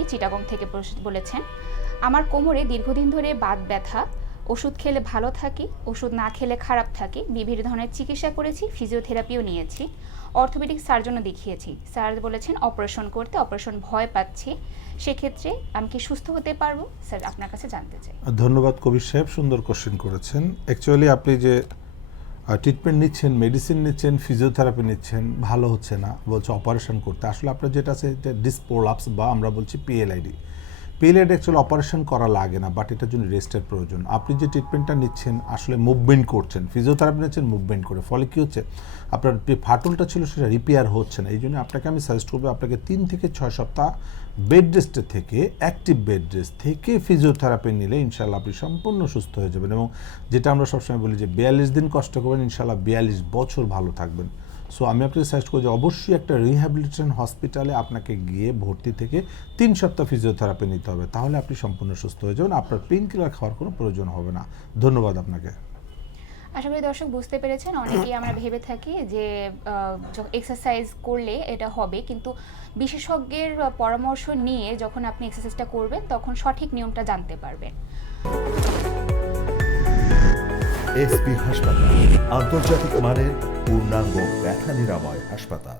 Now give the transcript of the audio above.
চৌধুরী চিটাগং থেকে বলেছেন, আমার কোমরে দীর্ঘদিন ধরে বাত ব্যথা, ওষুধ খেলে ভালো থাকি, ওষুধ না খেলে খারাপ থাকি, বিভিন্ন ধরনের চিকিৎসা করেছি, ফিজিওথেরাপিও নিয়েছি, অর্থোপেডিক সার্জনও দেখিয়েছি। স্যার বলেছেন অপারেশন করতে, অপারেশন ভয় পাচ্ছি, সেক্ষেত্রে আমি কি সুস্থ হতে পারবো? স্যার আপনার কাছে জানতে চাই। ধন্যবাদ কবির সাহেব, সুন্দর কোশ্চেন করেছেন। অ্যাকচুয়ালি আপনি যে ট্রিটমেন্ট নিচ্ছেন, মেডিসিন নিচ্ছেন, ফিজিওথেরাপি নিচ্ছেন, ভালো হচ্ছে না, বলছে অপারেশন করতে। আসলে আপনার যেটা আছে ডিস্ক প্রোলাপস বা আমরা বলছি পিএলআইডি। পিএলআইডি অ্যাকচুয়ালি অপারেশন করা লাগে না, বাট এটার জন্য রেস্টের প্রয়োজন। আপনি যে ট্রিটমেন্টটা নিচ্ছেন আসলে মুভমেন্ট করছেন, ফিজিওথেরাপি নিচ্ছেন মুভমেন্ট করে, ফলে কী হচ্ছে আপনার যে ফাটলটা ছিল সেটা রিপেয়ার হচ্ছে না। এই জন্য আপনাকে আমি সাজেস্ট করবো আপনাকে 3 থেকে 6 সপ্তাহ বেড রেস্টের থেকে, অ্যাক্টিভ বেড রেস্ট থেকে ফিজিওথেরাপি নিলে ইনশাল্লাহ আপনি সম্পূর্ণ সুস্থ হয়ে যাবেন। এবং যেটা আমরা সবসময় বলি যে 42 দিন কষ্ট করবেন, ইনশাল্লাহ 42 বছর ভালো থাকবেন। সো আমি আপনাকে সাজেস্ট করি যে অবশ্যই একটা রিহ্যাবিলিটেশন হসপিটালে আপনাকে গিয়ে ভর্তি থেকে 3 সপ্তাহ ফিজিওথেরাপি নিতে হবে, তাহলে আপনি সম্পূর্ণ সুস্থ হয়ে যাবেন, আপনার পেইন কিলার খাওয়ার কোনো প্রয়োজন হবে না। ধন্যবাদ আপনাকে। আশা করি দর্শক বুঝতে পেরেছেন। অনেকেই আমরা ভেবে থাকি যে এক্সারসাইজ করলে এটা হবে, কিন্তু বিশেষজ্ঞের পরামর্শ নিয়ে যখন আপনি এক্সারসাইজটা করবেন তখন সঠিক নিয়মটা জানতে পারবেন। এসপি হাসপাতাল, আন্তর্জাতিক মানের পূর্ণাঙ্গ ব্যথা নিরাময় হাসপাতাল।